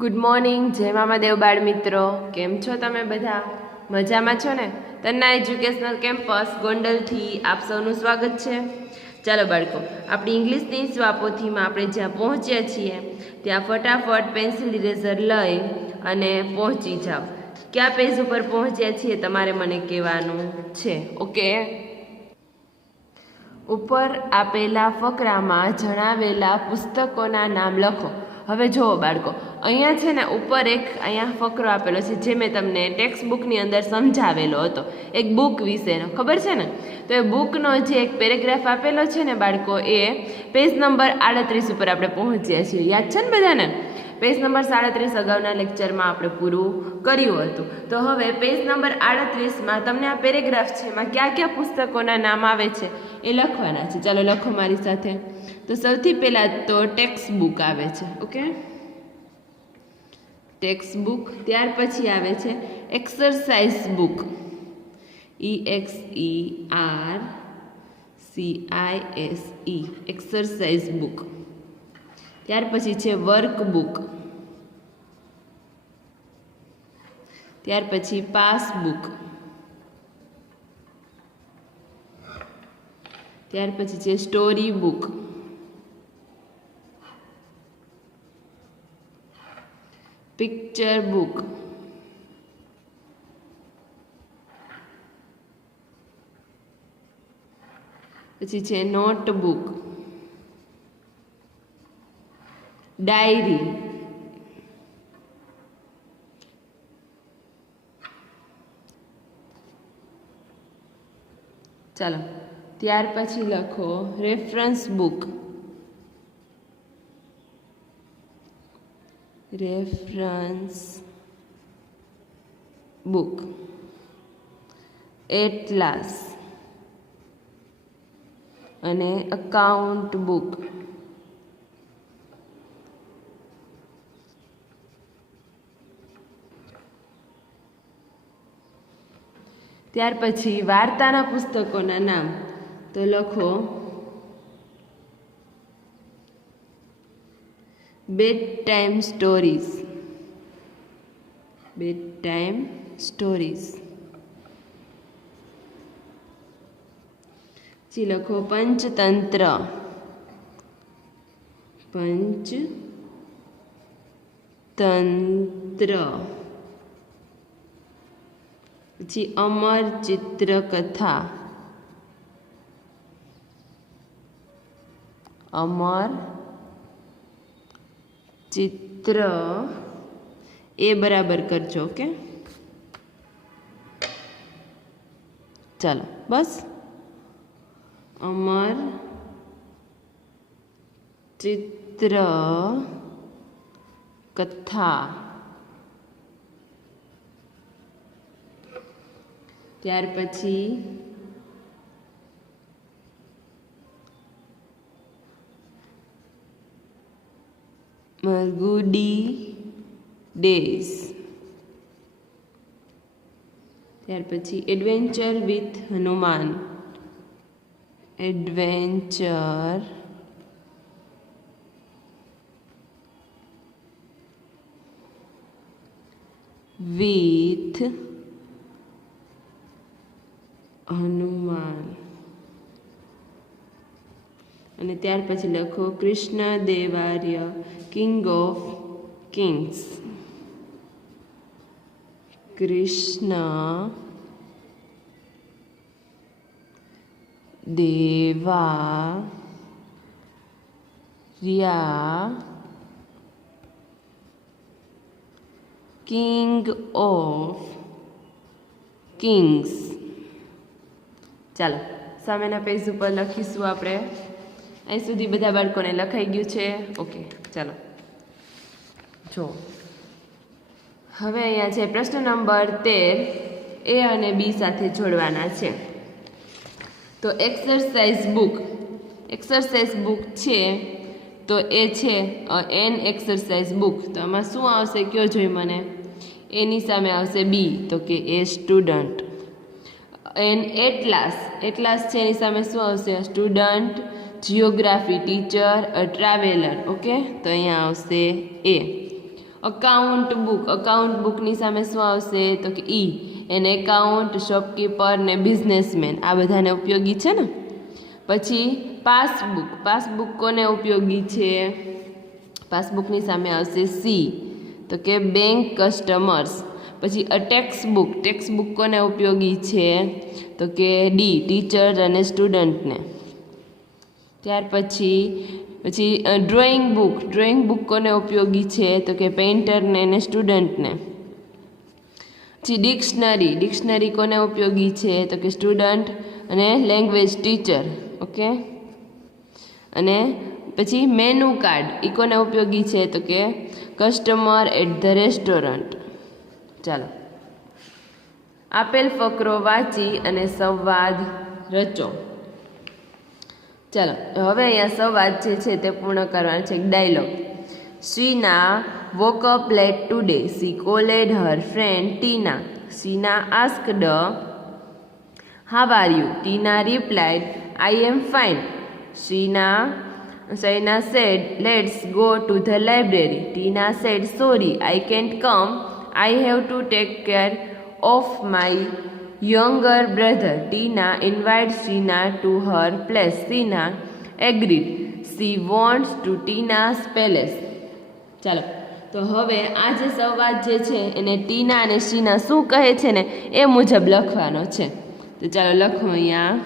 Good morning, જય મામાદેવ બાળ મિત્રો. કેમ છો તમે બધા? મજામાં છો ને? તન્ના એજ્યુકેશનલ કેમ્પસ ગોંડલથી આપ સૌનું સ્વાગત છે. ચાલો બાળકો, આપણી ઇંગ્લિશની સ્વાપોથીમાં આપણે જ્યાં પહોંચ્યા છીએ ત્યાં ફટાફટ પેન્સિલ ઇરેઝર લઈ અને પહોંચી જાઓ. કયા પેજ ઉપર પહોંચ્યા છીએ તમારે મને કહેવાનું છે. ઓકે, ઉપર આપેલા ફકરામાં જણાવેલા પુસ્તકોના નામ લખો. હવે જુઓ બાળકો, અહીંયા છે ને ઉપર એક અહીંયા ફકરો આપેલો છે જે મેં તમને ટેક્સ્ટ બુકની અંદર સમજાવેલો હતો, એક બુક વિશેનો, ખબર છે ને? તો એ બુકનો જે એક પેરેગ્રાફ આપેલો છે ને બાળકો, એ પેજ નંબર 38 ઉપર આપણે પહોંચ્યા છીએ. યાદ છે ને બધાને? પેજ નંબર 37 અગાઉના લેક્ચરમાં આપણે પૂરું કર્યું હતું. તો હવે પેજ નંબર 38માં તમને આ પેરેગ્રાફ છે, એમાં કયા કયા પુસ્તકોના નામ આવે છે એ લખવાના છે. ચાલો લખો મારી સાથે. તો સૌથી પહેલાં તો ટેક્સ્ટ બુક આવે છે. Okay, text book. ત્યાર પછી આવે છે exercise book, EXERCISE, exercise book. ત્યાર પછી છે વર્ક બુક. ત્યાર પછી પાસબુક. ત્યાર પછી છે સ્ટોરી બુક. Picture book. પછી છે નોટબુક, ડાયરી, ચાલો ત્યાર પછી લખો reference book, reference book, atlas અને અકાઉન્ટ બુક. ત્યાર પછી વાર્તાના પુસ્તકોના નામ તો લખો bed time stories, bed time stories. પછી લખો પંચતંત્ર, પંચતંત્ર. પછી અમર ચિત્રકથા, અમર ચિત્ર એ બરાબર કરજો. ઓકે, ચાલો બસ. અમર ચિત્ર કથા. ત્યાર પછી ગુડી ડેઝ. ત્યાર પછી adventure with Hanuman, adventure with Hanuman. અને ત્યાર પછી લખો Krishna Devaraya, king of kings, Krishna Devaraya, king of kings. ચાલો સામેના પેજ ઉપર લખીશું આપણે. અહીં સુધી બધા બાળકોને લખાઈ ગયું છે? ઓકે, ચાલો જો હવે અહીંયા છે પ્રશ્ન નંબર 13, એ અને બી સાથે જોડવાના છે. તો એક્સરસાઇઝ બુક, એક્સરસાઇઝ બુક છે તો એ છે એન એક્સરસાઇઝ બુક. તો આમાં શું આવશે કયો જોઈ મને? એની સામે આવશે બી, તો કે એ સ્ટુડન્ટ. એન એટલાસ, એટલાસ છે એની સામે શું આવશે? Student, geography teacher, traveller. Okay, તો અહીંયા આવશે એ. અકાઉન્ટ બુકની સામે શું આવશે તો કે ઈ, એને એકાઉન્ટ, શોપકીપર ને બિઝનેસમેન આ બધાને ઉપયોગી છે ને. પછી પાસબુક કોને ઉપયોગી છે? પાસબુકની સામે આવશે સી, તો કે બેંક કસ્ટમર્સ. પછી ટેક્સ્ટબુક કોને ઉપયોગી છે તો કે ડી, ટીચર અને સ્ટુડન્ટને. ત્યાર પછી ડ્રોઈંગ બુક કોને ઉપયોગી છે તો કે પેઇન્ટરને અને સ્ટુડન્ટને. પછી ડિક્શનરી કોને ઉપયોગી છે તો કે સ્ટુડન્ટ અને લેંગ્વેજ ટીચર. ઓકે. અને પછી મેનુ કાર્ડ એ કોને ઉપયોગી છે તો કે કસ્ટમર એટ ધ રેસ્ટોરન્ટ. ચાલો, આપેલ ફકરો વાંચી અને સંવાદ રચો. ચાલો, હવે અહીંયા સંવાદ જે છે તે પૂર્ણ કરવાનો છે. Dialog. Sheena woke up late today. She called her friend Tina. Sheena asked, "How are you?" Tina replied, "I am fine." Sheena said, "Let's go to the library." Tina said, "Sorry, I can't come. I have to take care of my younger brother." Tina invited Sheena to her place. Sheena agreed. She went to Tina's palace. ચાલો, તો હવે આ જે સંવાદ જે છે એને ટીના અને શીના શું કહે છે ને એ મુજબ લખવાનો છે. તો ચાલો લખો અહીંયા.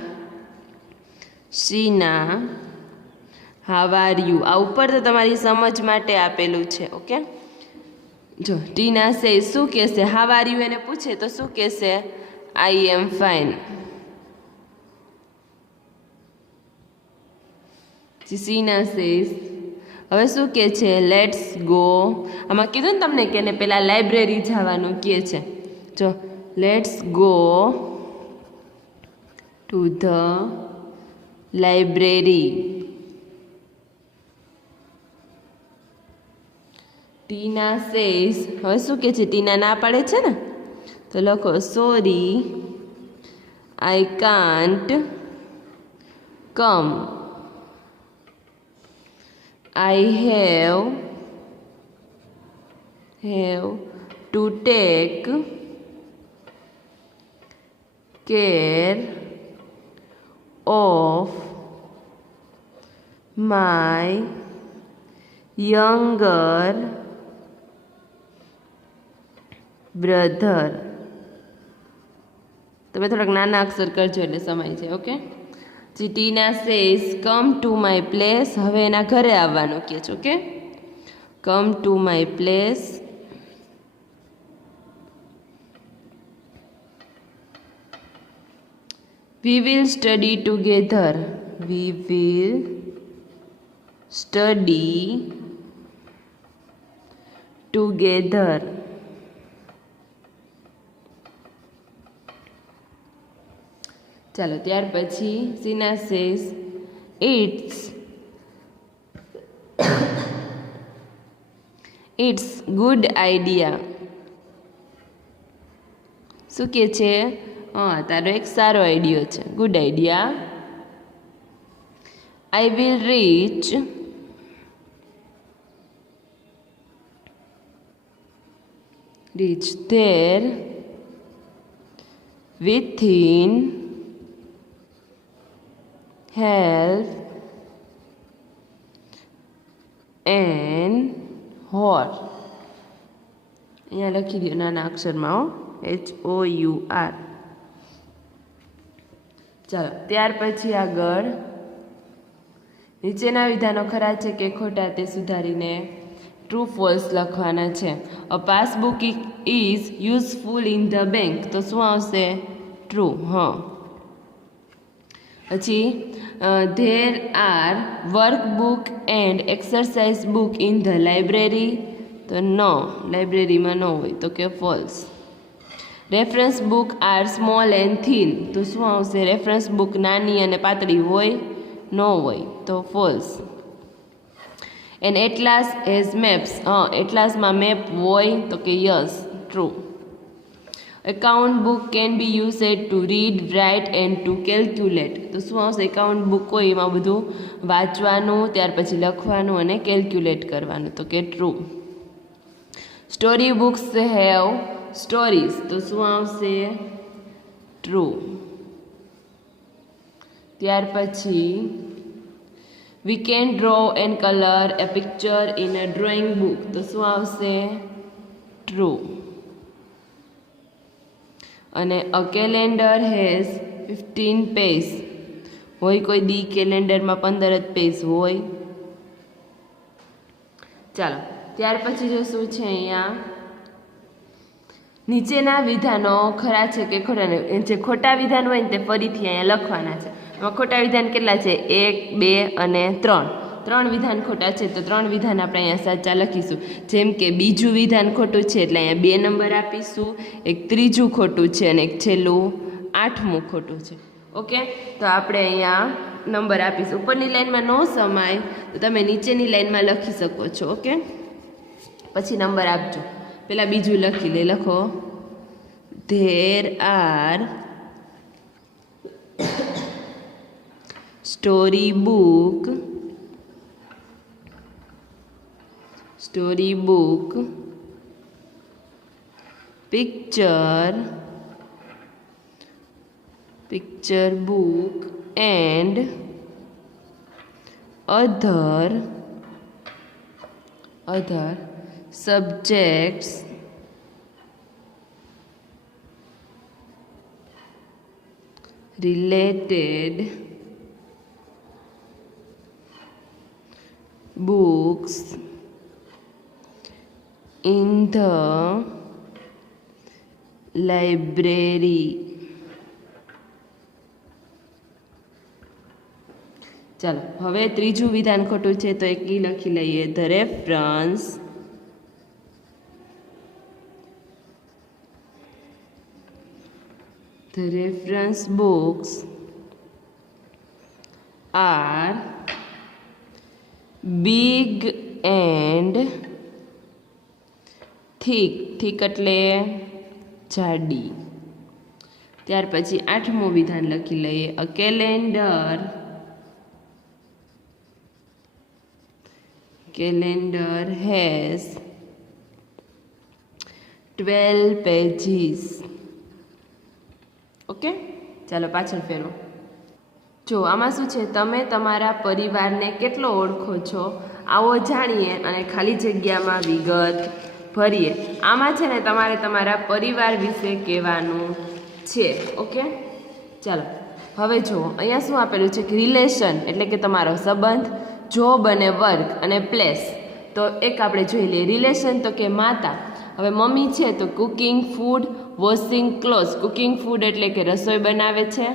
Shina, how are you. આ ઉપર તો તમારી સમજ માટે આપેલું છે. ઓકે. જો ટીના સે શું કહેશે? હાવ આર યુ એને પૂછે તો શું કહેશે? આઈ એમ ફાઇન. શીના સેઝ, હવે શું કહે છે? Let's go. આમાં કીધું ને તમને કે એને પહેલાં લાઇબ્રેરી જવાનું કહે છે. જો let's go to the library. Tina says, હવે શું કહે છે? ટીના ના પાડે છે ને, તો લખો sorry, I can't come. I have to take care of my younger brother. તમે થોડાક નાના અક્ષર કરજો એટલે સમય છે. Okay. Tina says come to my place. હવે એના ઘરે આવવાનું કહે છે. Okay. Come to my place. We will study together. We will study together. ચાલો, ત્યાર પછી Sheena says it's good idea. શું કહે છે? હા, તારો એક સારો આઈડિયો છે. Good idea. I will reach there within help and હોર. અહીંયા લખી દો નાના અક્ષરમાં HOUR. ચાલો, ત્યાર પછી આગળ નીચેના વિધાનો ખરા છે કે ખોટા તે સુધારીને ટ્રુ ફોલ્સ લખવાના છે. A passbook is useful in the bank. તો શું આવશે? ટ્રુ. હા. પછી there are workbook and exercise book in the library. તો નો, લાઇબ્રેરીમાં ન હોય, તો કે false. Reference book are small and thin. તો શું આવશે? રેફરન્સ બુક નાની અને પાતળી હોય? ન હોય, તો false. An atlas has maps. હા, એટલાસમાં મેપ હોય, તો કે yes, true. Account book can be used to read, write and to calculate. તો શું આવશે? એકાઉન્ટ બુક હોય એમાં બધું વાંચવાનું, ત્યાર પછી લખવાનું અને કેલ્ક્યુલેટ કરવાનું, તો કે true. Story books have stories, તો શું આવશે? ટ્રુ. ત્યાર પછી we can draw and colour A picture in a drawing book, તો શું આવશે? ટ્રુ. અને અ કેલેન્ડર હેઝ 15 પેજ, હોય કોઈ દી કેલેન્ડરમાં 15 જ પેજ હોય? ચાલો ત્યાર પછી જો શું છે અહીંયા, નીચેના વિધાનો ખરા છે કે ખોટા? જે ખોટા વિધાન હોય ને તે ફરીથી અહીંયા લખવાના છે. એમાં ખોટા વિધાન કેટલા છે? 1, 2 અને 3. 3 વિધાન ખોટા છે, તો 3 વિધાન આપણે અહીંયા સાચા લખીશું. જેમ કે બીજું વિધાન ખોટું છે એટલે અહીંયા 2 નંબર આપીશું, એક ત્રીજું ખોટું છે અને એક છેલ્લું 8મું ખોટું છે. ઓકે, તો આપણે અહીંયા નંબર આપીશું. ઉપરની લાઈનમાં ન સમાય તો તમે નીચેની લાઈનમાં લખી શકો છો. ઓકે, પછી નંબર આપજો. પેલા બીજું લખી લે. લખો there are story book picture book and other subjects related books in the library. ચાલો હવે ત્રીજું વિધાન ખોટું છે તો એક લખી લઈએ. The reference books are big and thick એટલે જાડી. ત્યાર પછી 8મું વિધાન લખી લઈએ. અ કેલેન્ડર has 12 pages. ઓકે, ચાલો પાછળ ફેરવો. જો આમાં શું છે, તમે તમારા પરિવારને કેટલો ઓળખો છો આવો જાણીએ અને ખાલી જગ્યામાં વિગત ભરીએ. આમાં છે ને તમારે તમારા પરિવાર વિશે કહેવાનું છે. ઓકે, ચાલો હવે જુઓ અહીંયા શું આપેલું છે કે રિલેશન એટલે કે તમારો સંબંધ, જોબ અને વર્ક અને પ્લેસ. તો એક આપણે જોઈ લઈએ. રિલેશન તો કે માતા. હવે મમ્મી છે તો cooking, food, washing cloth. Cooking food એટલે કે રસોઈ બનાવે છે,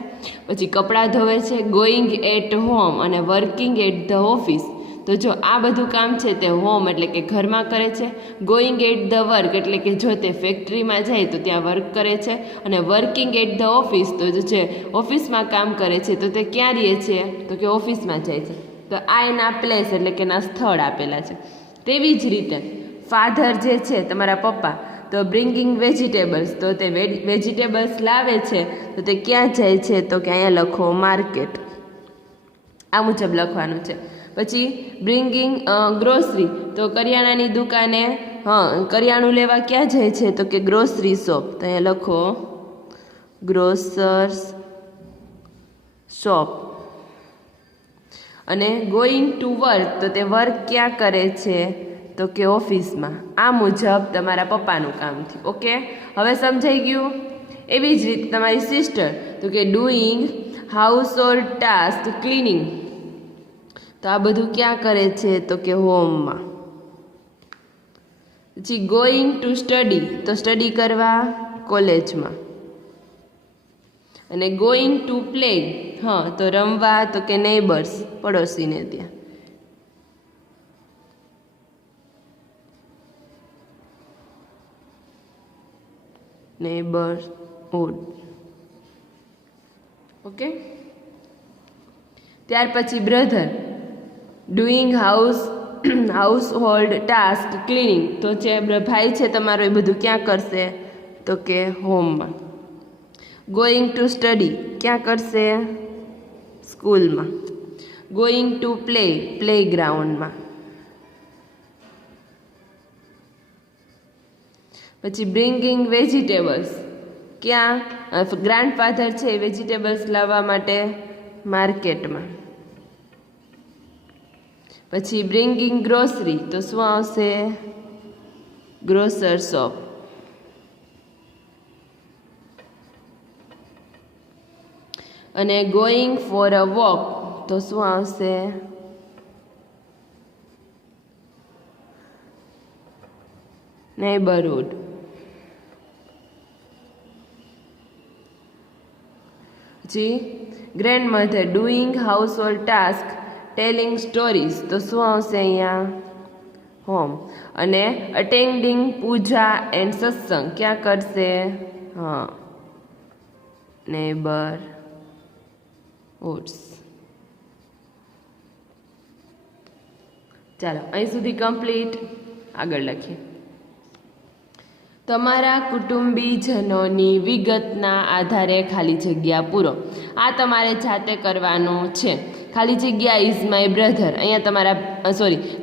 પછી કપડાં ધોવે છે. ગોઈંગ એટ હોમ અને વર્કિંગ એટ ધ ઓફિસ. તો જો આ બધું કામ છે તે હોમ એટલે કે ઘરમાં કરે છે. ગોઈંગ એટ ધ વર્ક એટલે કે જો તે ફેક્ટરીમાં જાય તો ત્યાં વર્ક કરે છે. અને વર્કિંગ એટ ધ ઓફિસ તો જે ઓફિસમાં કામ કરે છે તો તે ક્યાં રહે છે? તો કે ઓફિસમાં જાય છે. તો આ એના પ્લેસ એટલે કે એના સ્થળ આપેલા છે. તેવી જ રીતે ફાધર જે છે તમારા પપ્પા તો બ્રિંગિંગ વેજીટેબલ્સ, તો તે વેજીટેબલ્સ લાવે છે તો તે ક્યાં જાય છે? તો કે અહીંયા લખો માર્કેટ. આ મુજબ લખવાનું છે. પછી બ્રિંગિંગ ગ્રોસરી તો કરિયાણાની દુકાને કરિયાણું લેવા ક્યાં જાય છે? તો કે ગ્રોસરી શોપ. તો અહીંયા લખો ગ્રોસર્સ શોપ. અને ગોઈંગ ટુ વર્ક તો તે વર્ક ક્યાં કરે છે? તો કે ઓફિસમાં. આ મુજબ તમારા પપ્પાનું કામ થયું. ઓકે, હવે સમજાઈ ગયું? એવી જ રીતે તમારી સિસ્ટર તો કે doing house hold task, cleaning. તો આ બધું ક્યાં કરે છે? તો કે હોમમાં. પછી ગોઈંગ ટુ સ્ટડી તો સ્ટડી કરવા કોલેજમાં. અને ગોઈંગ ટુ પ્લે તો રમવા તો કે નેબર્સ, પડોશીને ત્યાં. નેબરહુડ. ઓકે, ત્યાર પછી brother doing house hold task, cleaning. તો જે ભાઈ છે તમારો એ બધું ક્યાં કરશે? તો કે હોમમાં. ગોઈંગ ટુ સ્ટડી ક્યાં કરશે? સ્કૂલમાં. ગોઈંગ ટુ પ્લે ગ્રાઉન્ડમાં. પછી બ્રિંગિંગ વેજીટેબલ્સ, ક્યાં ગ્રાન્ડફાધર છે વેજીટેબલ્સ લાવવા માટે માર્કેટમાં. પછી બ્રિંગિંગ ગ્રોસરી, તો શું આવશે? Grocer shop. અને ગોઈંગ ફોર અ વોક, તો શું આવશે? નેબરહુડ. પછી grandmother doing household task telling stories, તો શું આવશે અહીંયા? હોમ. અને અટેન્ડિંગ પૂજા એન્ડ સત્સંગ ક્યાં કરશે? હા, નેબરહુડ્સ. ચાલો અહીં સુધી કમ્પ્લીટ. આગળ લખીએ. તમારા કુટુંબીજનોની વિગતના આધારે ખાલી જગ્યા પૂરો. આ તમારે જાતે કરવાનું છે. ખાલી જગ્યા ઇઝ માય બ્રધર, અહીંયા તમારા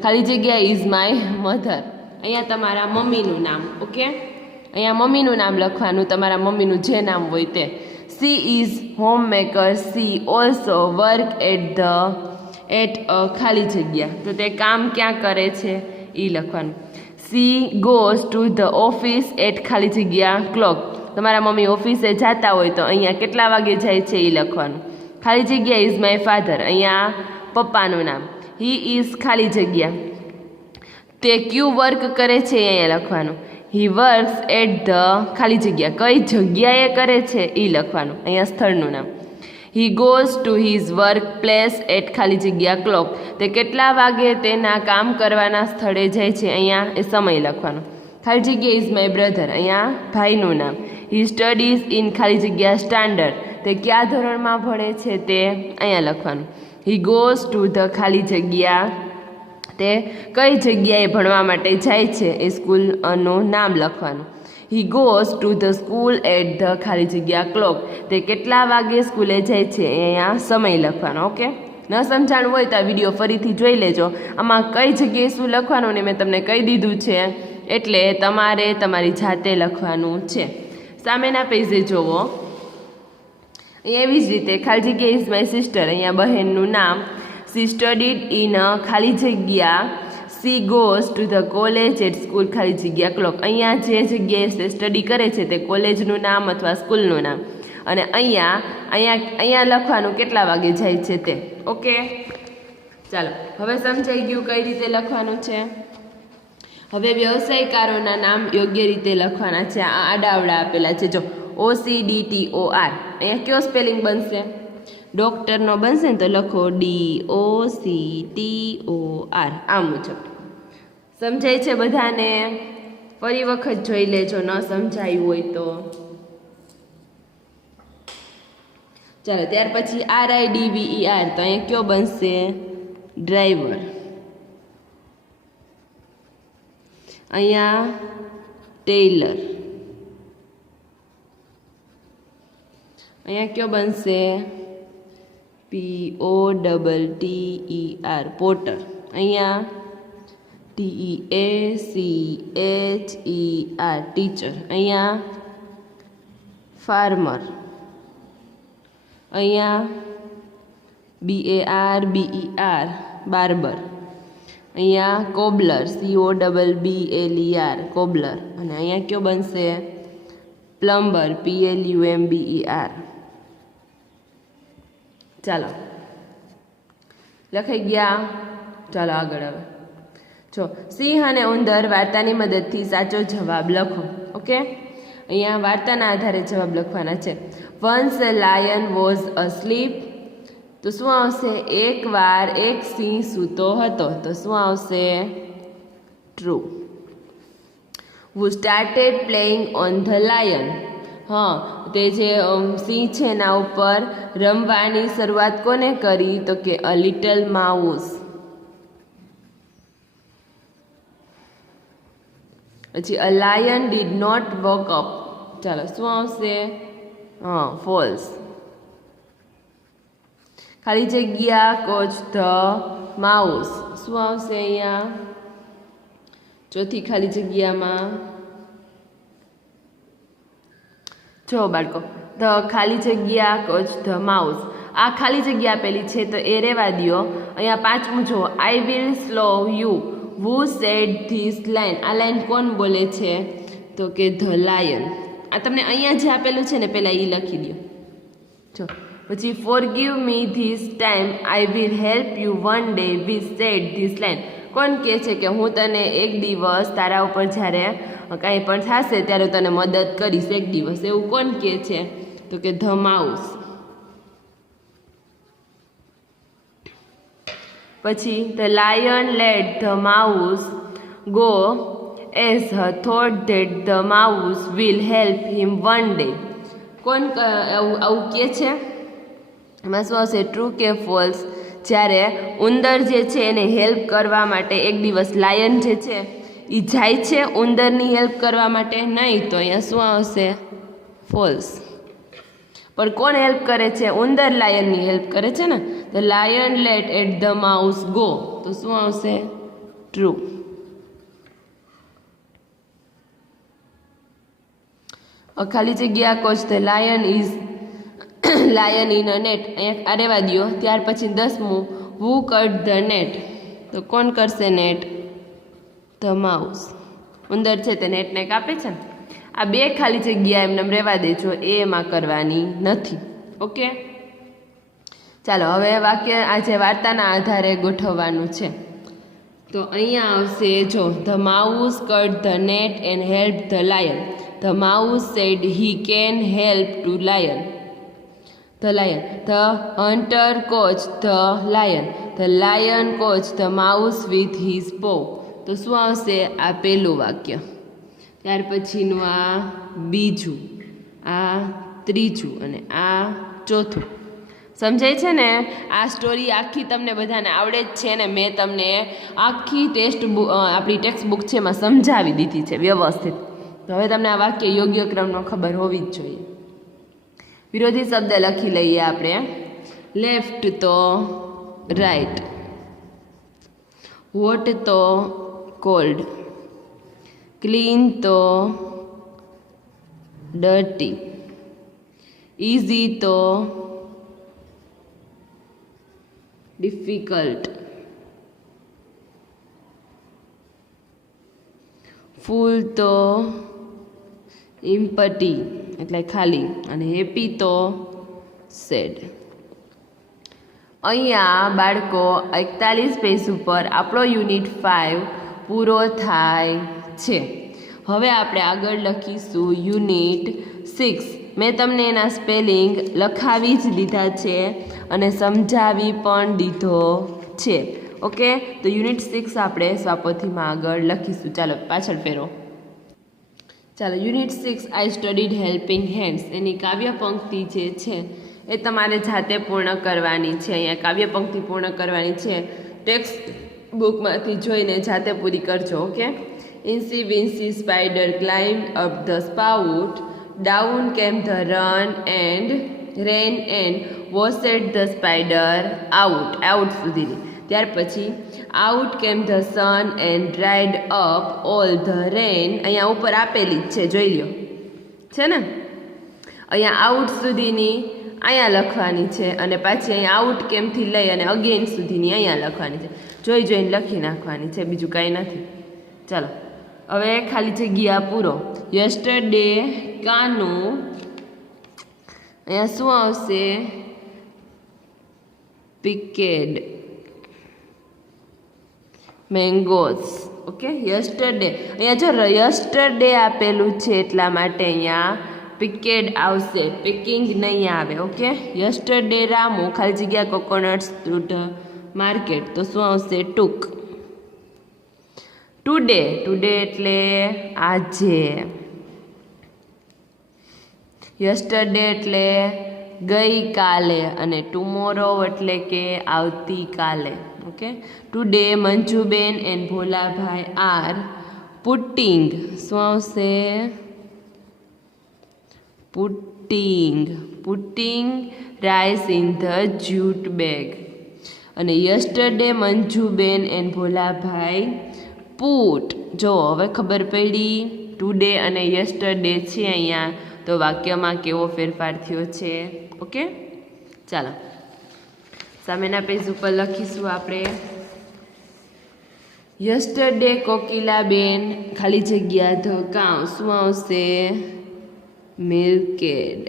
ખાલી જગ્યા ઇઝ માય મધર, અહીંયા તમારા મમ્મીનું નામ. ઓકે, અહીંયા મમ્મીનું નામ લખવાનું, તમારા મમ્મીનું જે નામ હોય તે. She is home maker, she also work at ખાલી જગ્યા, તો તે કામ ક્યાં કરે છે એ લખવાનું. She goes to the office at ખાલી જગ્યા ક્લોક, તમારા મમ્મી ઓફિસે જતા હોય તો અહીંયા કેટલા વાગે જાય છે એ લખવાનું. ખાલી જગ્યા ઇઝ માય ફાધર, અહીંયા પપ્પાનું નામ. હી ઇઝ ખાલી જગ્યા, તે ક્યુ વર્ક કરે છે અહીંયા લખવાનું. હી વર્ક્સ એટ ધ ખાલી જગ્યા, કઈ જગ્યાએ કરે છે એ લખવાનું, અહીંયા સ્થળનું નામ. He goes to his work place at ખાલી જગ્યા ક્લોક, તે કેટલા વાગે તેના કામ કરવાના સ્થળે જાય છે, અહીંયા એ સમય લખવાનો. ખાલી જગ્યા ઇઝ માય બ્રધર, અહીંયા ભાઈનું નામ. હી સ્ટડીઝ ઇન ખાલી જગ્યા સ્ટાન્ડર્ડ, તે કયા ધોરણમાં ભણે છે તે અહીંયા લખવાનું. હી ગોઝ ટુ ધ ખાલી જગ્યા, તે કઈ જગ્યાએ ભણવા માટે જાય છે એ સ્કૂલનું નામ લખવાનું. He goes to the school at the ખાલી જગ્યા ક્લોક, તે કેટલા વાગે સ્કૂલે જાય છે અહીંયા સમય લખવાનો. ઓકે, ન સમજાણું હોય તો આ વિડીયો ફરીથી જોઈ લેજો. આમાં કઈ જગ્યાએ શું લખવાનું ને મેં તમને કહી દીધું છે, એટલે તમારે તમારી જાતે લખવાનું છે. સામેના પેજે જોવો, અહીંયા એવી જ રીતે ખાલી જગ્યા ઇઝ માય સિસ્ટર, અહીંયા બહેનનું નામ. સી સ્ટડીડ ઇન ખાલી જગ્યા she goes to the college at school ખાલી જગ્યા ક્લોક, અહીંયા જે જગ્યાએ સ્ટડી કરે છે તે કોલેજનું નામ અથવા સ્કૂલનું નામ. અને અહીંયા લખવાનું કેટલા વાગે જાય છે તે. ઓકે, ચાલો હવે સમજાઈ ગયું કઈ રીતે લખવાનું છે. હવે વ્યવસાયકારોના નામ યોગ્ય રીતે લખવાના છે. આ આડાવડા આપેલા છે, જો OCDTOR, અહીંયા કયો સ્પેલિંગ બનશે? ડોક્ટરનો બનશે ને તો લખો DOCTOR, આ મુજબ. સમજાય છે બધાને? ફરી વખત જોઈ લેજો ન સમજાયું હોય તો. ચાલો ત્યાર પછી RIDVER, તો અહીંયા કયો બનશે? ડ્રાઈવર. અહીંયા ટેલર. અહીંયા કયો બનશે? POTTER, Potter. અહીંયા TEACHER, ટીચર. અહીંયા ફાર્મર. અહીંયા BARBER, બાર્બર. અહીંયા કોબલર, COBBLER, કોબલર. અને અહીંયા કયો બનશે? Plumber, PLUMBER. ચાલો લખાઈ ગયા. ચાલો આગળ. હવે જો સિંહ અને ઉંદર વાર્તાની મદદથી સાચો જવાબ લખો. ઓકે, અહીંયા વાર્તાના આધારે જવાબ લખવાના છે. Once a lion was asleep, તો શું આવશે? એકવાર એક સિંહ સૂતો હતો, તો શું આવશે? True. Who started playing on the lion, હા તે જે સિંહ છે એના ઉપર રમવાની શરૂઆત કોને કરી? તો કે અ લિટલ માઉસ. પછી a lion did not woke up, ચાલો શું આવશે? હા, ફોલ્સ. ખાલી જગ્યા કોચ ધ માઉસ, શું આવશે અહીંયા? ચોથી ખાલી જગ્યામાં જો બાળકો, ધ ખાલી જગ્યા કોચ ધ માઉસ, આ ખાલી જગ્યા આપેલી છે તો એ રહેવા દ્યો. અહીંયા પાંચમું જો, I will slow you, who said this line, આ લાઇન કોણ બોલે છે? તો કે ધ લાયન. આ તમને અહીંયા જે આપેલું છે ને પહેલાં એ લખી દો. જો પછી forgive me this time, I will help you one day, we said this line, કોણ કહે છે કે હું તને એક દિવસ તારા ઉપર જ્યારે કાંઈ પણ થશે ત્યારે તને મદદ કરીશ એક દિવસ, એવું કોણ કહે છે? તો કે ધ માઉસ. પછી the lion late the mouse go as thought that the mouse will help him one day, કોણ આવું કહે છે? એમાં શું આવશે? ટ્રુ કે ફોલ્સ? જ્યારે ઉંદર જે છે એને હેલ્પ કરવા માટે એક દિવસ લાયન જે છે એ જાય છે ઉંદરની હેલ્પ કરવા માટે? નહીં, તો અહીંયા શું આવશે? ફોલ્સ. પણ કોણ હેલ્પ કરે છે? ઉંદર લાયનની હેલ્પ કરે છે ને. The lion let at the mouse go, તો શું આવશે? ટ્રુ. ખાલી જગ્યા caught the lion is lying in a net, અહીંયા આ રહેવા દો. ત્યાર પછી 10મું, હુ કટ ધ નેટ, તો કોણ કરશે નેટ? The mouse. ઉંદર છે તે નેટને કાપે છે ને. આ બે ખાલી જગ્યા એમને રહેવા દેજો, એમાં કરવાની નથી. ઓકે, ચાલો હવે વાક્ય આજે વાર્તાના આધારે ગોઠવવાનું છે. તો અહીંયા આવશે જો, the mouse cut the net and help the lion. The mouse said he can help to lion. The lion. The hunter caught the lion. The lion caught the mouse with his paw. તો શું આવશે? આ પહેલું વાક્ય. ત્યાર પછીનું આ બીજું, આ ત્રીજું અને આ ચોથું. સમજાય છે ને? આ સ્ટોરી આખી તમને બધાને આવડે જ છે ને. મેં તમને આખી આપણી ટેક્સ્ટ બુક છે એમાં સમજાવી દીધી છે વ્યવસ્થિત. તો હવે તમને આ વાક્ય યોગ્ય ક્રમનો ખબર હોવી જ જોઈએ. વિરોધી શબ્દ લખી લઈએ આપણે. લેફ્ટ તો રાઈટ, હોટ તો કોલ્ડ, ક્લીન તો ડર્ટી, ઇઝી તો ડિફિકલ્ટ, ફૂલ તો ઇમ્પટી એટલે ખાલી, અને હેપી તો સેડ. અહીંયા બાળકો 41 પેજ ઉપર આપણો યુનિટ 5 પૂરો થાય છે. હવે આપણે આગળ લખીશું યુનિટ 6. મેં તમને એના સ્પેલિંગ લખાવી જ દીધા છે અને સમજાવી પણ દીધો છે. ઓકે, તો યુનિટ 6 આપણે સ્વાપોથીમાં આગળ લખીશું. ચાલો પાછળ ફેરો. ચાલો, યુનિટ 6 આઈ સ્ટડીડ હેલ્પિંગ હેન્ડ્સ, એની કાવ્ય પંક્તિ જે છે એ તમારે જાતે પૂર્ણ કરવાની છે. અહીંયા કાવ્ય પંક્તિ પૂર્ણ કરવાની છે. ટેક્સ્ટ બુકમાંથી જોઈને જાતે પૂરી કરજો. Okay. Incy wincy spider climb up the spout, down came the rain and rain and washed the spider out સુધીની. ત્યાર પછી out came the sun and dried up all the rain, અહીંયા ઉપર આપેલી જ છે, જોઈ લો છે ને. અહીંયા આઉટ સુધીની અહીંયા લખવાની છે અને પાછી અહીંયા આઉટ કેમથી લઈ અને અગેન સુધીની અહીંયા લખવાની છે. જોઈ જોઈને લખી નાખવાની છે, બીજું કાંઈ નથી. ચાલો હવે ખાલી જગ્યા પૂરો. યસ્ટરડે કાનુ, અહીંયા શું આવશે? પિકેડ મેંગોઝ. ઓકે, યસ્ટરડે, અહીંયા જો યસ્ટરડે આપેલું છે એટલા માટે અહીંયા પિકેડ આવશે, પેકિંગ નહીં આવે. ઓકે, યસ્ટરડે રામુ ખાલી જગ્યા કોકોનટ્સ ટુ ધ માર્કેટ, તો શું આવશે? ટુક. ટુડે, ટુડે એટલે આજે. યસ્ટરડે એટલે ગઈકાલે અને ટુમોરો એટલે કે આવતીકાલે. Okay, today Manjuben and Bholabhai are putting, શું આવશે? Putting rice in the jute bag. અને yesterday Manjuben and Bholabhai put, જો હવે ખબર પડી ટુડે અને યસ્ટરડે છે અહીંયા તો વાક્યમાં કેવો ફેરફાર થયો છે. ઓકે, ચાલો સામેના પેજ ઉપર લખીશું આપણે. યસ્ટરડે કોકિલાબેન ખાલી જગ્યા ધ કાઉ, શું આવશે? મિલ્કેડ.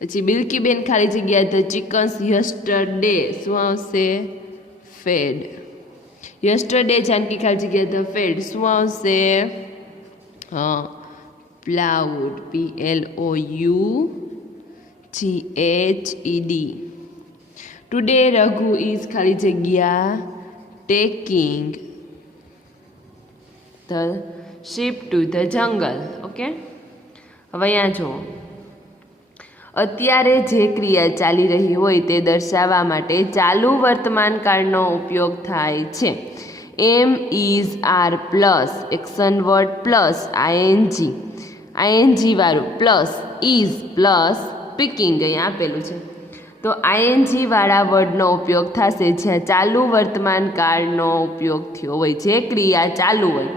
પછી બિલ્કીબેન ખાલી જગ્યા ધ ચિકન્સ યસ્ટરડે, શું આવશે? ફેડ. યસ્ટરડે જાનકી ખાલી જગ્યા ધ ફેડ, શું આવશે? Ploughed, PLOUGHED. Today Raghu is ખાલી જગ્યા taking the sheep to the jungle. Okay, હવે અહીંયા જુઓ. અત્યારે જે ક્રિયા ચાલી રહી હોય તે દર્શાવવા માટે ચાલુ વર્તમાન કાળનો ઉપયોગ થાય છે. Am is are plus action word plus ING વાળું પ્લસ ઇઝ પ્લસ સ્પીકિંગ અહીંયા આપેલું છે. તો આઈએનજી વાળા વર્ડનો ઉપયોગ થશે જ્યાં ચાલુ વર્તમાન કાળનો ઉપયોગ થયો હોય. જે ક્રિયા ચાલુ હોય,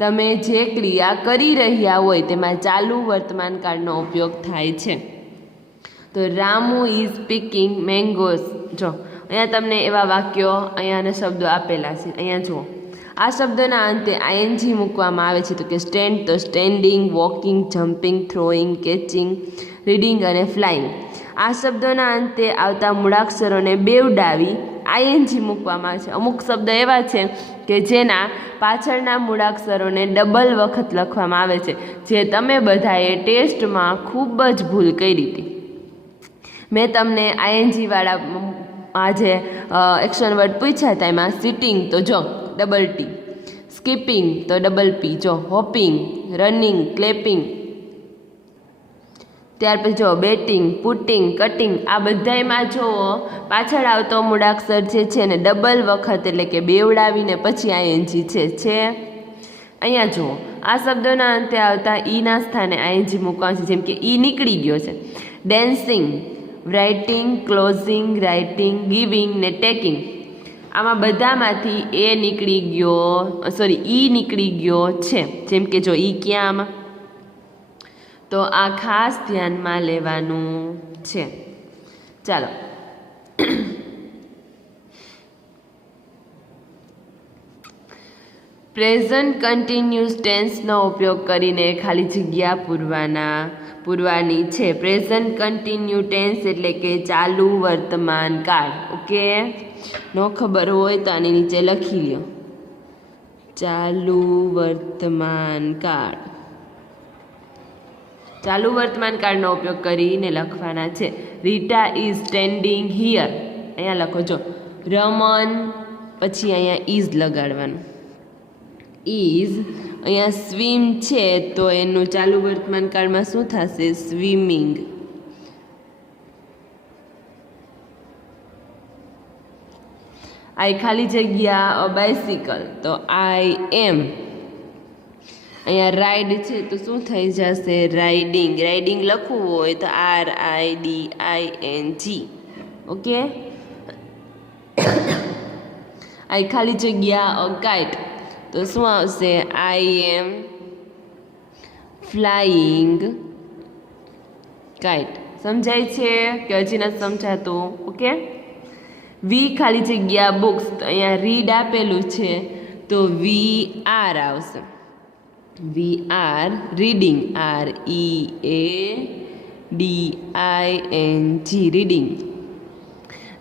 તમે જે ક્રિયા કરી રહ્યા હોય તેમાં ચાલુ વર્તમાન કાળનો ઉપયોગ થાય છે. તો રામુ ઇઝ પિકિંગ મેંગોઝ. જો અહીંયા તમને એવા વાક્યો અહીંયાના શબ્દો આપેલા છે. અહીંયા જુઓ, આ શબ્દોના અંતે આઈએનજી મૂકવામાં આવે છે. તો કે સ્ટેન્ડ, તો standing, walking, jumping, throwing, catching, reading અને ફ્લાઇંગ. આ શબ્દોના અંતે આવતા મૂળાક્ષરોને બેવડાવી આઈએનજી મૂકવામાં આવે છે. અમુક શબ્દ એવા છે કે જેના પાછળના મૂળાક્ષરોને ડબલ વખત લખવામાં આવે છે, જે તમે બધાએ ટેસ્ટમાં ખૂબ જ ભૂલ કરી હતી. મેં તમને આઈએનજી વાળા આ જે એક્શન વર્ડ પૂછ્યા હતા એમાં સિટિંગ તો જો ડબલ ટી, સ્કીપિંગ તો ડબલ પી, જો હોપિંગ, રનિંગ, ક્લેપિંગ, ત્યાર પછી જો બેટિંગ, પુટિંગ, કટિંગ, આ બધાયમાં જો પાછળ આવતો મૂળાક્ષર જે છે ને ડબલ વખત એટલે કે બેવડાવીને પછી આઈએનજી છે. અહીંયા જુઓ, આ શબ્દોના અંતે આવતા ઈના સ્થાને આઈએનજી મૂકવાનું છે. જેમ કે ઈ નીકળી ગયો છે. ડેન્સિંગ, રાઇટિંગ, ક્લોઝિંગ, રાઇટિંગ, ગિવિંગ ને ટેકિંગ, આમાં બધામાંથી એ નીકળી ગયો, ઈ નીકળી ગયો છે. જેમ કે જો ઈ ક્યાં આમાં, તો આ ખાસ ધ્યાનમાં લેવાનું છે. ચાલો પ્રેઝન્ટ કન્ટિન્યુઅસ ટેન્સનો ઉપયોગ કરીને ખાલી જગ્યા પૂરવાની છે. પ્રેઝન્ટ કન્ટિન્યુ ટેન્સ એટલે કે ચાલુ વર્તમાન કાળ. ઓકે, નો ખબર હોય તો આની નીચે લખી લ્યો, ચાલુ વર્તમાન કાળ. ચાલુ વર્તમાન કાળનો ઉપયોગ કરીને લખવાના છે. રીટા ઇઝ સ્ટેન્ડિંગ હિયર, અહીંયા લખો. જો રમન પછી અહીંયા ઇઝ લગાડવાનું. ઇઝ અહીંયા સ્વિમ છે તો એનું ચાલુ વર્તમાન કાળમાં શું થશે? સ્વિમિંગ. આઈ ખાલી જગ્યા બાઇસિકલ, તો આઈ એમ. અહીંયા રાઇડ છે તો શું થઈ જશે? રાઇડિંગ. રાઇડિંગ લખવું હોય તો RIDING. ઓકે, આઈ ખાલી જગ્યા કાઇટ, તો શું આવશે? આઈ એમ ફ્લાઇંગ કાઇટ. સમજાય છે કે હજી નથી સમજાતું? ઓકે, વી ખાલી જગ્યા બુક્સ, તો અહીંયા રીડ આપેલું છે તો VR આવશે. VR reading, READING reading.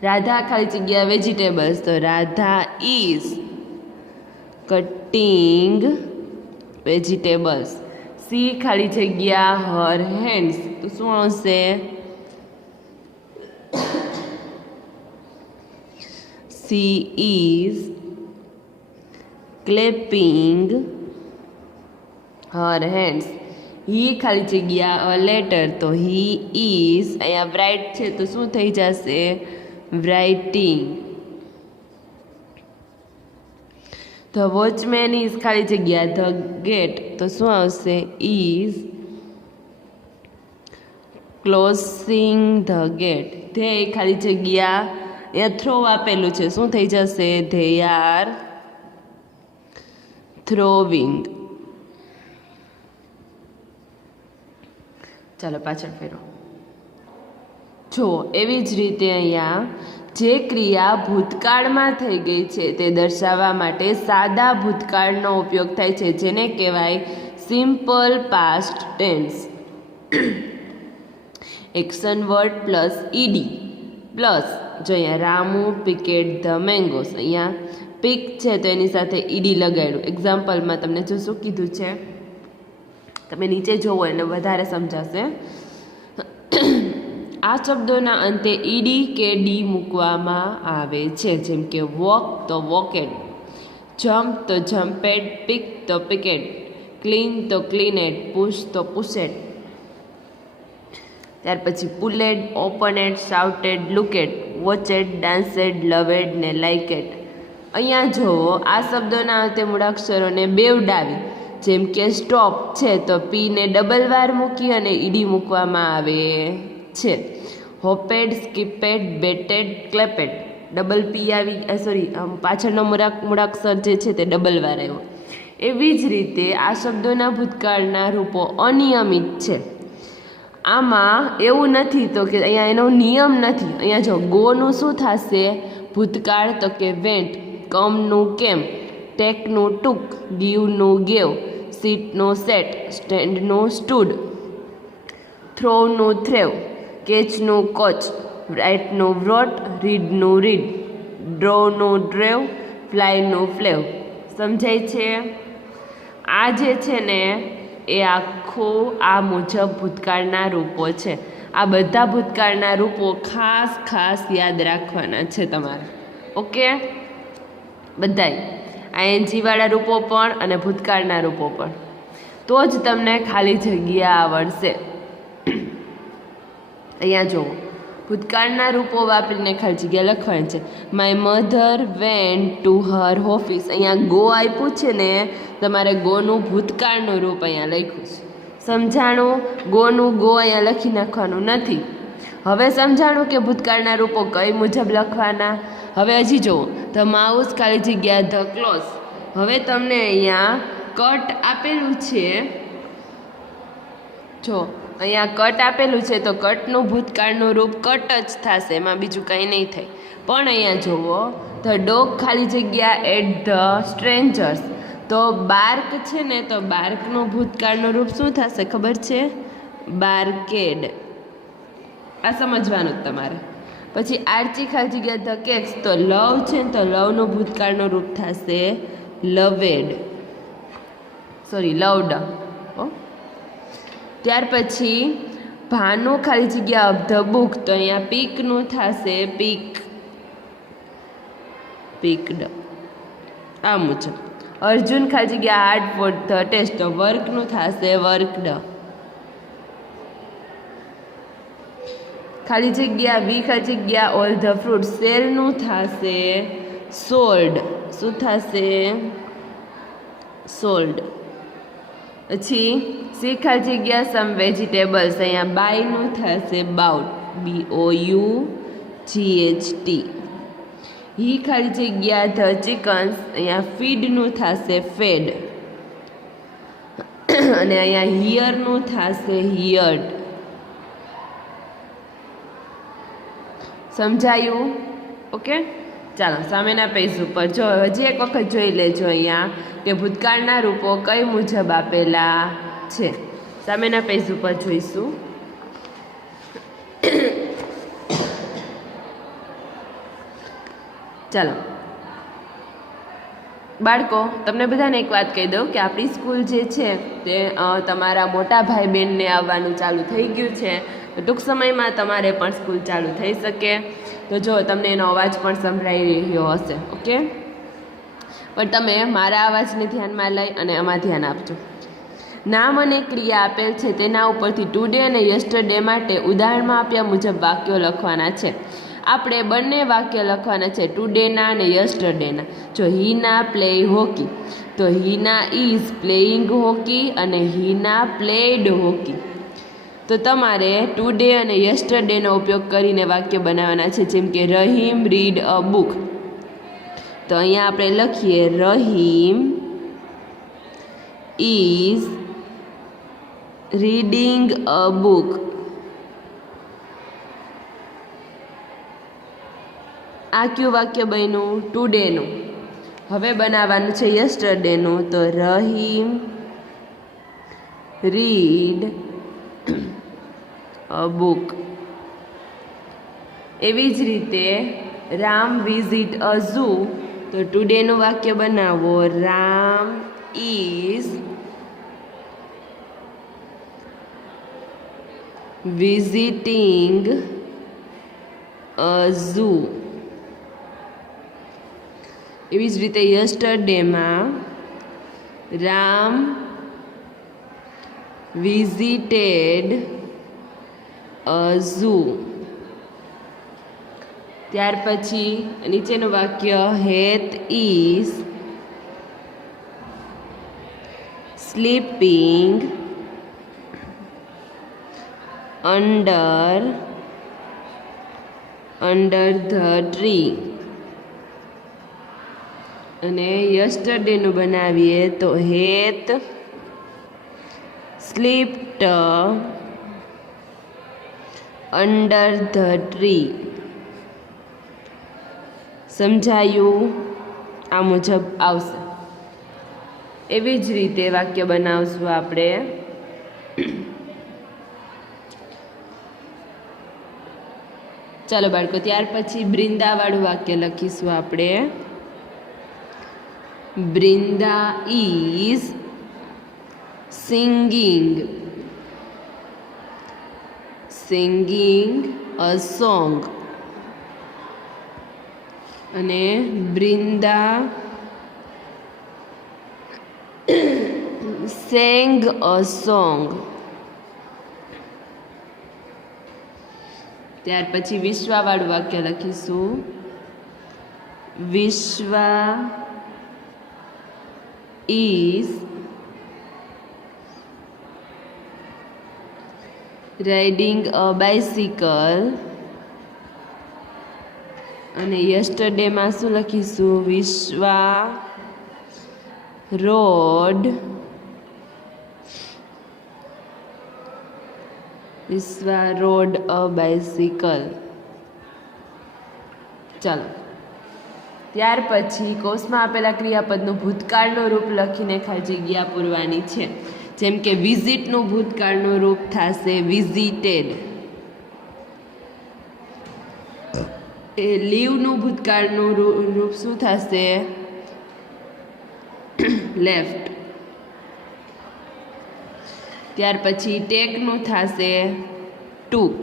Radha ખાલી જગ્યા વેજીટેબલ્સ, તો Radha is cutting vegetables. She ખાલી જગ્યા હર હેન્ડ્સ, તો શું આવશે? She is clapping her hands. He ખાલી જગ્યા લેટર, તો હી ઇઝ અહીંયા રાઇટ છે તો શું થઈ જશે? રાઇટિંગ. ધ વોચમેન ઇઝ ખાલી જગ્યા ધ ગેટ, તો શું આવશે? Is closing the gate. They ખાલી જગ્યા અહીંયા થ્રો આપેલું છે, શું થઈ જશે? They are throwing. ચાલો પાછળ ફેરો. જો એવી જ રીતે અહીંયા જે ક્રિયા ભૂતકાળમાં થઈ ગઈ છે તે દર્શાવવા માટે સાદા ભૂતકાળનો ઉપયોગ થાય છે, જેને કહેવાય simple past tense. Action word plus ED plus જો અહીંયા રામુ પિકેટ ધ મેંગોસ, અહીંયા પિક છે તો એની સાથે ઈડી લગાડ્યું. એક્ઝામ્પલમાં તમને જો શું કીધું છે તમે નીચે જોવો એને વધારે સમજાશે. આ શબ્દોના અંતે ઈડી કે ડી મૂકવામાં આવે છે, જેમ કે વોક તો વોકેડ, જમ્પ તો જમ્પેડ, પિક તો પિકેડ, ક્લીન તો ક્લીનેડ, પુશ તો પુશેડ. ત્યાર પછી પુલેડ, ઓપનેડ, શાઉટેડ, લુકેડ, વોચેડ, ડાન્સેડ, લવેડ ને લાઇકેડ. અહીંયા જુઓ આ શબ્દોના અંતે મૂળાક્ષરોને બેવડાવી, જેમ કે સ્ટોપ છે તો પીને ડબલ વાર મૂકી અને ઈડી મૂકવામાં આવે છે. હોપેડ, સ્કીપેડ, બેટેડ, ક્લેપેડ, ડબલ પી આવી પાછળનો મૂળાક્ષર જે છે તે ડબલ વાર આવ્યો. એવી જ રીતે આ શબ્દોના ભૂતકાળના રૂપો અનિયમિત છે. આમાં એવું નથી તો કે અહીંયા એનો નિયમ નથી. અહીંયા જો ગોનું શું થશે ભૂતકાળ તો કે વેન્ટ, કમનું કેમ, ટેકનું ટુક, ગીવનું ગેવ, સીટનું સેટ, સ્ટેન્ડનું સ્ટૂડ, થ્રોનું થ્રેવ, કેચનું કોચ, રાઇટનું વ્રોટ, રીડનું રીડ, ડ્રોનું ડ્રેવ, ફ્લાયનું ફ્લેવ. સમજાય છે? આ જે છે ને એ આખું આ મુજબ ભૂતકાળના રૂપો છે. આ બધા ભૂતકાળના રૂપો ખાસ યાદ રાખવાના છે તમારે. ઓકે, બધાય આઈએનજીવાળા રૂપો પણ અને ભૂતકાળના રૂપો પણ, તો જ તમને ખાલી જગ્યા આવડશે. અહીંયા જુઓ ભૂતકાળના રૂપો વાપરીને ખાલી જગ્યા લખવાની છે. My mother went to her office. અહીંયા ગો આપ્યું છે ને, તમારે ગોનું ભૂતકાળનું રૂપ અહીંયા લખ્યું છે. સમજાણું? ગોનું ગો અહીંયા લખી નાખવાનું નથી. હવે સમજાણું કે ભૂતકાળના રૂપો કઈ મુજબ લખવાના. હવે હજી જુઓ ધ માઉસ ખાલી જગ્યા ધ ક્લોઝ. હવે તમને અહીંયા કટ આપેલું છે, જો અહીંયા કટ આપેલું છે તો કટનું ભૂતકાળનું રૂપ કટ જ થશે, એમાં બીજું કંઈ નહીં થાય. પણ અહીંયા જુઓ ધ ડોગ ખાલી જગ્યા એટ ધ સ્ટ્રેન્જર્સ, તો બાર્ક છે ને તો બાર્કનું ભૂતકાળનું રૂપ શું થશે ખબર છે? બાર્કેડ. આ સમજવાનું જ તમારે. પછી આર્ચી ખાલી જગ્યા ધ કેક્સ, તો લવ છે ને તો લવનું ભૂતકાળનું રૂપ થશે લવેડ, લવડ. ત્યાર પછી ભાનુ ખાલી જગ્યા ઓફ ધ બુક, તો અહીંયા પીકનું થશે પીકડ. આ મુજબ. અર્જુન ખાલી જગ્યા હાર્ડ ફોર ધ ટેસ્ટ, તો વર્કનું થશે વર્કડ. ખાલી જગ્યા વી ખાલી જગ્યા ઓલ ધ ફ્રૂટ, સેલનું થશે સોલ્ડ. શું થશે? સોલ્ડ. પછી સી ખાલી જગ્યા સમ વેજીટેબલ્સ, અહીંયા બાયનું થશે બાઉટ, BOUGHT. હી ખાલી જગ્યા ધ ચિકન્સ, અહીંયા ફીડનું થશે ફેડ, અને અહીંયા હિયરનું થશે હિયર્ડ. સમજાયું? ઓકે, ચાલો સામેના પેજ ઉપર જો હજી એક વખત જોઈ લેજો અહીંયા કે ભૂતકાળના રૂપો કઈ મુજબ આપેલા છે. સામેના પેજ ઉપર જોઈશું. ચાલો બાળકો, તમને બધાને એક વાત કહી દઉં કે આપણી સ્કૂલ જે છે તે તમારા મોટા ભાઈ બહેનને આવવાનું ચાલુ થઈ ગયું છે. તો ટૂંક સમયમાં તમારે પણ સ્કૂલ ચાલુ થઈ શકે. તો જો તમને એનો અવાજ પણ સંભળાઈ રહ્યો હશે. ઓકે, પણ તમે મારા અવાજને ધ્યાનમાં લઈ અને આમાં ધ્યાન આપજો. નામ અને ક્રિયા આપેલ છે તેના ઉપરથી ટુડે અને યસ્ટરડે માટે ઉદાહરણમાં આપ્યા મુજબ વાક્યો લખવાના છે. આપણે બંને વાક્ય લખવાના છે, ટુડેના અને યસ્ટરડેના. જો હીના પ્લે હોકી, તો હીના ઇઝ પ્લેઇંગ હોકી અને હીના પ્લેડ હોકી. તો તમારે ટુડે અને યસ્ટરડેનો ઉપયોગ કરીને વાક્ય બનાવવાના છે. જેમ કે રહીમ રીડ અ બુક, તો અહીંયા આપણે લખીએ Rahim is reading a book. આ કયું વાક્ય બન્યું? ટુડેનું. હવે બનાવવાનું છે યસ્ટરડેનું. તો રહીમ રીડ અ બુક. એવી જ રીતે રામ વિઝિટ અ ઝૂ. તો ટુડેનું વાક્ય બનાવો. Ram is visiting a zoo. એવી જ રીતે યસ્ટરડેમાં રામ વિઝિટેડ અ ઝૂ. ત્યાર પછી નીચેનું વાક્ય હેત is sleeping under the tree. અને યસ્ટરડેનું બનાવીએ તો હેત સ્લીપ્ડ અંડર ધ ટ્રી. સમજાયું? આ મુજબ આવશે. એવી જ રીતે વાક્ય બનાવશું આપણે. ચાલો બાળકો, ત્યાર પછી બ્રિંદાવાળું વાક્ય લખીશું આપણે. Brinda is singing a song. અને બ્રિંદા sang a song. ત્યાર પછી વિશ્વાવાળું વાક્ય લખીશું. વિશ્વા is riding a bicycle. અને યસ્ટરડેમાં શું લખીશું? વિશ્વા રોડ અ બાઇસિકલ. ચાલો, ત્યાર પછી કોષમાં આપેલા ક્રિયાપદનું ભૂતકાળનું રૂપ લખીને ખાલી જગ્યા પૂરવાની છે. જેમ કે વિઝિટનું ભૂતકાળનું રૂપ થશે વિઝિટેડ. લીવનું ભૂતકાળનું રૂપ શું થશે? લેફ્ટ. ત્યાર પછી ટેકનું થશે ટૂક.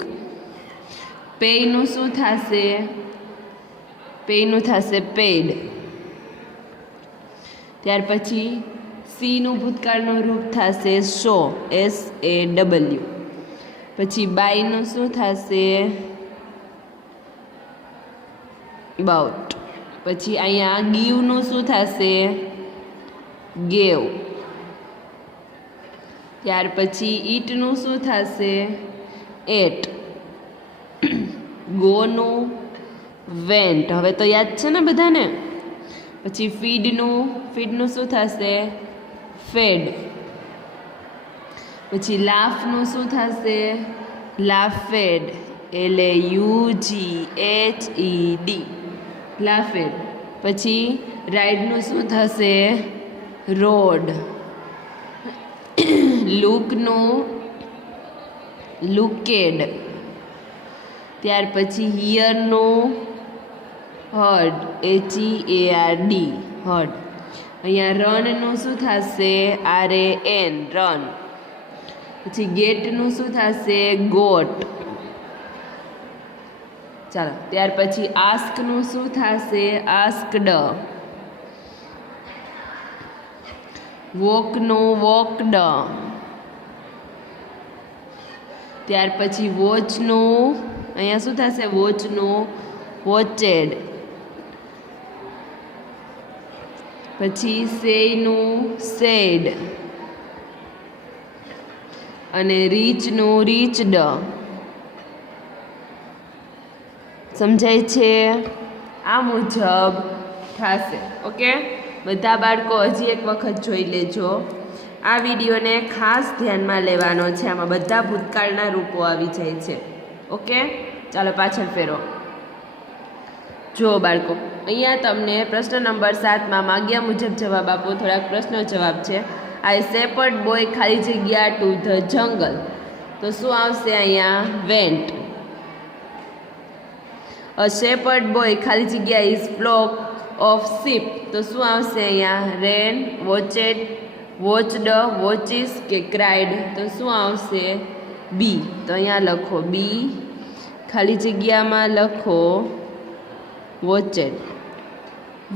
પેયનું શું થશે? પેયનું થશે પેડ. ત્યાર પછી સીનું ભૂતકાળનું રૂપ થશે શો, SAW. પછી બાયનું શું થશે? બાઉટ. પછી અહીંયા ગીવનું શું થશે? ગેવ. ત્યાર પછી ઈટનું શું થશે? એટ. ગોનું વેન્ટ. હવે તો યાદ છે ને બધાને? પછી ફીડનું શું થશે? ફેડ. પછી લાફનું શું થશે? લાફેડ, LAUGHED, લાફેડ. પછી રાઇડનું શું થશે? રોડ. લુકનું લુકેડ. ત્યાર પછી હિયરનું હર્ડ, HEARD, હર્ડ. અહીંયા રનનું શું થશે? RAN, run. પછી ગેટનું શું થશે? ગોટ. ચાલો, ત્યાર પછી આસ્કનું શું થશે? આસ્કડ. વોકનું વોકડ. ત્યાર પછી વોચનું અહીંયા શું થશે? વોચનું વોચેડ. પછી સેયનું સેડ. અને રીચનું રીચડ. સમજાય છે? આ મુજબ થશે. ઓકે, બધા બાળકો હજી એક વખત જોઈ લેજો. આ વિડીયોને ખાસ ધ્યાનમાં લેવાનો છે. આમાં બધા ભૂતકાળના રૂપો આવી જાય છે. ઓકે, ચાલો પાછળ ફેરો. જો બાળકો, અહીંયા તમને પ્રશ્ન નંબર 7માં માગ્યા મુજબ જવાબ આપો. થોડાક પ્રશ્નો જવાબ છે. આઈ શેપર્ડ બોય ખાલી જગ્યા ટુ ધ જંગલ. તો શું આવશે અહીંયા? વેન્ટ. અ શેપર્ડ બોય ખાલી જગ્યા ઇઝ ફ્લોક ઓફ શીપ. તો શું આવશે અહીંયા? રેન, વોચેડ, વોચડ, વોચિસ કે ક્રાઇડ. તો શું આવશે? બી. તો અહીંયા લખો બી. ખાલી જગ્યામાં લખો watched.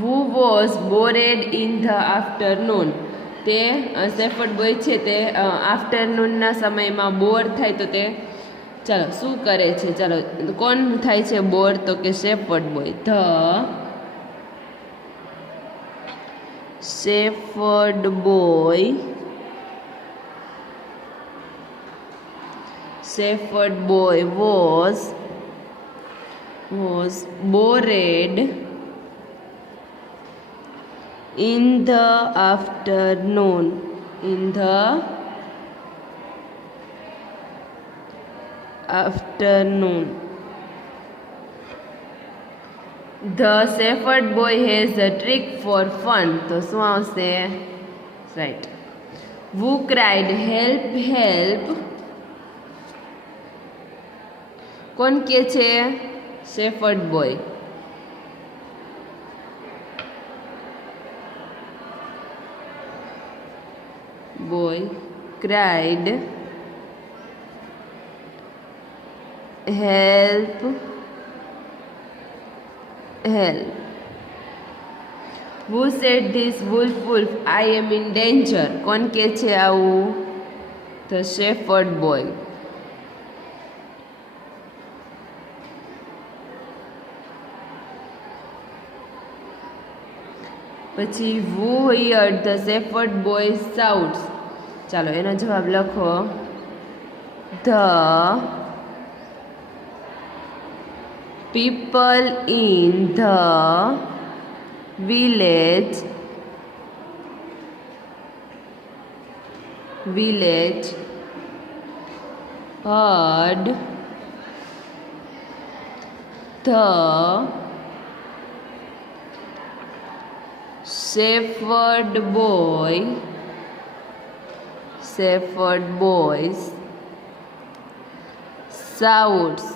Who was bored in the afternoon. તે શેફર્ડ બોય છે તે આફ્ટરનૂનના સમયમાં બોર થાય તો તે ચાલો શું કરે છે? ચાલો કોણ થાય છે બોર? તો કે shepherd boy. The shepherd boy was bored in the afternoon. The shepherd boy has a trick for fun. તો શું આવશે? Right. Who cried help help? કોણ કે છે? Shepherd boy. cried help. Who said this? Wolf, I am in danger. કોણ કે છે આવું? The shepherd boy. પછી who heard the shepherd boy shouts. ચાલો એનો જવાબ લખો. The people in the village heard the shepherd boys shouts.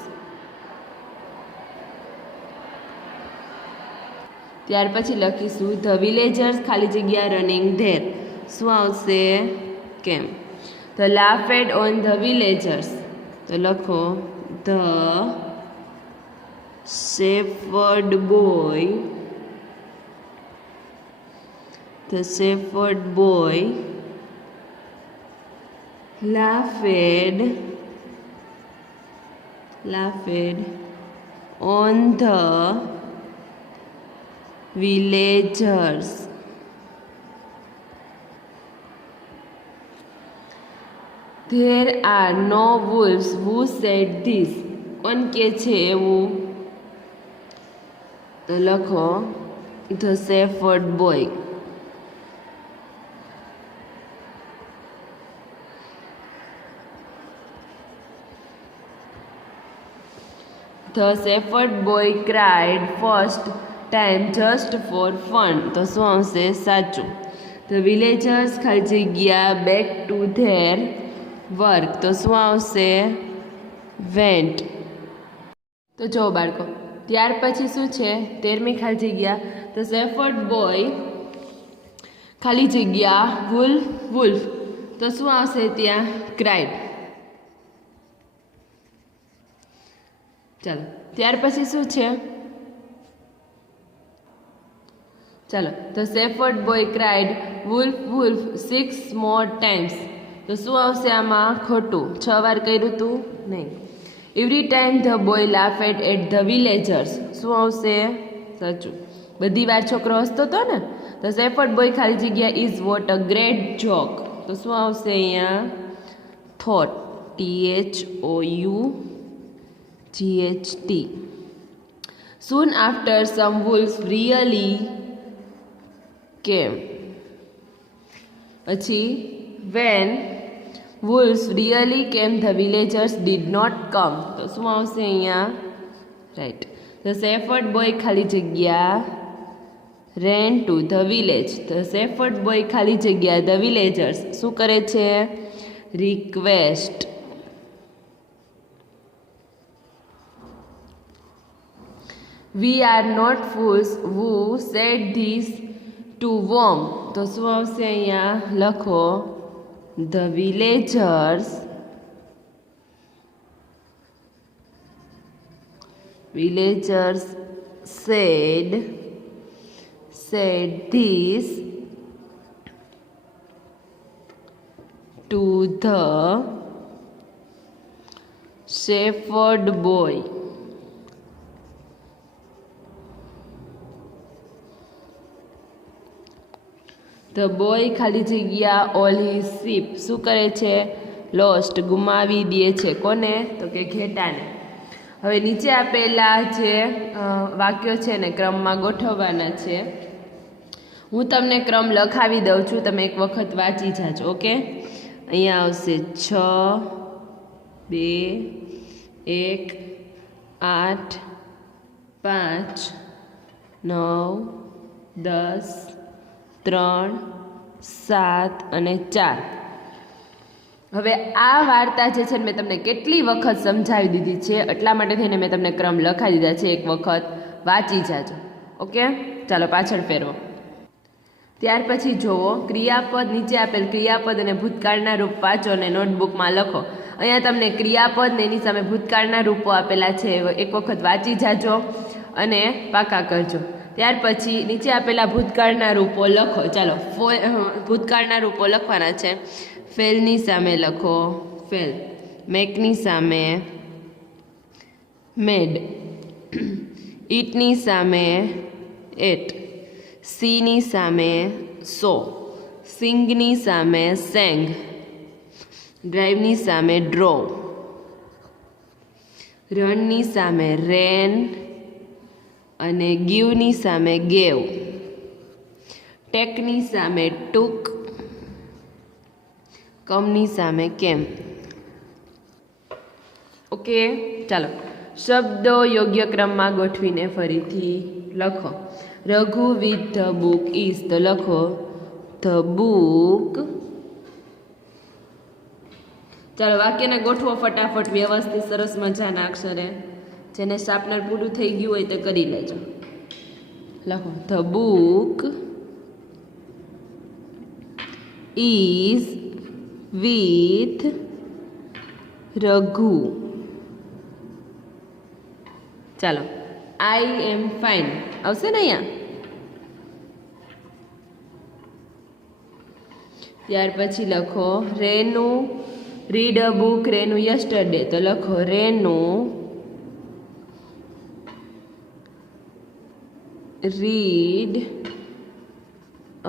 ત્યાર પછી લખીશું ધ વિલેજર્સ ખાલી જગ્યા રનિંગ ધેર. શું આવશે? કેમ? The laughed on the villagers. તો લખો the shepherd boy laughed on the villagers. There are no wolves. Who said this? કોણ કે છે એવું? તો લખો the shepherd boy. The shepherd boy cried first time just for fun. તો શું આવશે? સાચું. The villagers ખાલી જગ્યા back to their work. તો શું આવશે? went. તો જો બાળકો, ત્યાર પછી શું છે? 13મી ખાલી જગ્યા The shepherd boy ખાલી જગ્યા wolf. તો શું આવશે ત્યાં? cried. ચાલો ત્યાર પછી શું છે? ચાલો the shepherd boy cried wolf 6 more times. તો શું આવશે આમાં? ખોટું. 6 વાર કર્યું હતું? નહીં. Every time the boy laughed at the villagers. શું આવશે? સાચું. બધી વાર છોકરો હસતો હતો ને. ધ શેફર્ડ બોય ખાલી જગ્યા is what a great joke. તો શું આવશે અહીંયા? Thought. THOUGHT. Soon after some wolves really came. પછી van wolves really came the villagers did not come. તો શું આવશે અહીંયા? રાઈટ. ધ શેફર્ડ બોય ખાલી જગ્યા ran to the village. The shepherd boy ખાલી જગ્યા ધ વિલેજર્સ શું કરે છે? Request. We are not fools who said this to worm. તો શું આવશે અહીંયા? લખો the villagers said this to the shepherd boy. The boy ખાલી જગ્યા all his sheep શું કરે છે? લોસ્ટ ગુમાવી દે છે. કોને? તો કે ઘેટાને. હવે નીચે આપેલા જે વાક્યો છે ને ક્રમમાં ગોઠવવાના છે. હું તમને ક્રમ લખાવી દઉં છું, તમે એક વખત વાંચી જાજો. ઓકે, અહીંયા આવશે 6 2 1 8 5 9 10 3 7 અને 4. હવે આ વાર્તા જે છે મેં તમને કેટલી વખત સમજાવી દીધી છે, એટલા માટે થઈને મેં તમને ક્રમ લખાવી દીધા છે. એક વખત વાંચી જાજો. ઓકે, ચાલો પાછળ ફેરવો. ત્યાર પછી જુઓ ક્રિયાપદ, નીચે આપેલ ક્રિયાપદ અને ભૂતકાળના રૂપ વાંચો અને નોટબુકમાં લખો. અહીંયા તમને ક્રિયાપદ ને એની સામે ભૂતકાળના રૂપો આપેલા છે, એક વખત વાંચી જાજો અને પાકા કરજો. ત્યાર પછી નીચે આપેલા ભૂતકાળના રૂપો લખો. ચાલો ભૂતકાળના રૂપો લખવાના છે. ફેલની સામે લખો ફેલ, મેકની સામે મેડ, ઈટની સામે એટ, સીની સામે સો, સિંગની સામે સેંગ, ડ્રાઈવની સામે ડ્રોવ, રનની સામે રેન અને ગીવની સામે ગેવ, ટેકની સામે ટુક, કમની સામે કેમ. ઓકે, ચાલો શબ્દો યોગ્ય ક્રમમાં ગોઠવીને ફરીથી લખો. Raghu with the book is, તો લખો ધ બુક. ચાલો વાક્યને ગોઠવો ફટાફટ વ્યવસ્થિત સરસ મજાના અક્ષરે. જેને શાર્પનર પૂરું થઈ ગયું હોય તે કરી લેજો. લખો the book is with Raghu. ચાલો આઈ એમ ફાઇન આવશે ને અહીંયા. ત્યાર પછી લખો Renu read a book Renu yesterday, તો લખો Renu read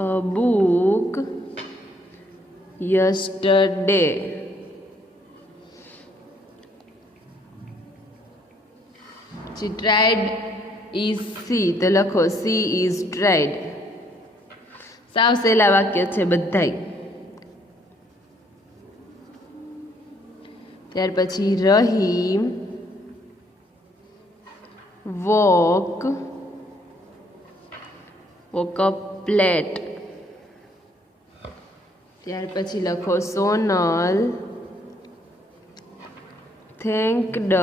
a book yesterday. She tried is she, તો લખો she is tried. સાવ સહેલા વાક્ય છે બધાય. ત્યાર પછી રહીમ વોક અપ પ્લેટ. ત્યાર પછી લખો સોનલ થેન્કડ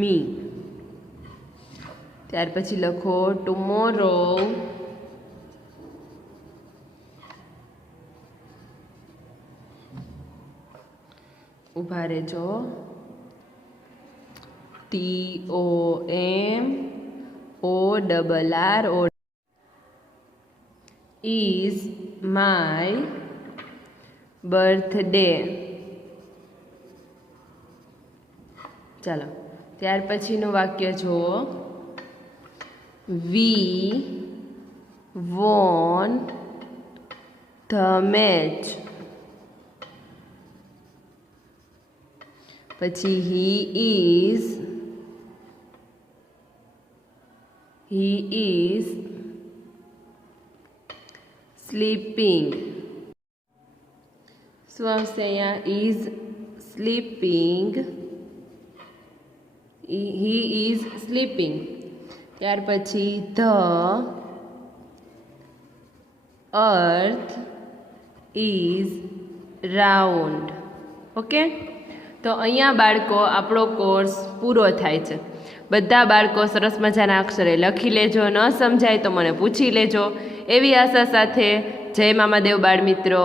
મી. ત્યાર પછી લખો ટુમોરો ઊભા રહેજો TOMORRO is my birthday. ચાલો ત્યાર પછીનું વાક્ય જુઓ. We won the match. પછી he is સ્લીપિંગ. શું આવશે અહીંયા? Is sleeping. He is sleeping. ત્યાર પછી the earth is round. Okay, તો અહીંયા બાળકો આપણો કોર્સ પૂરો થાય છે. બધા બાળકો સરસ મજાના અક્ષરે લખી લેજો. ન સમજાય તો મને પૂછી લેજો. એવી આશા સાથે જય મામાદેવ બાળ મિત્રો.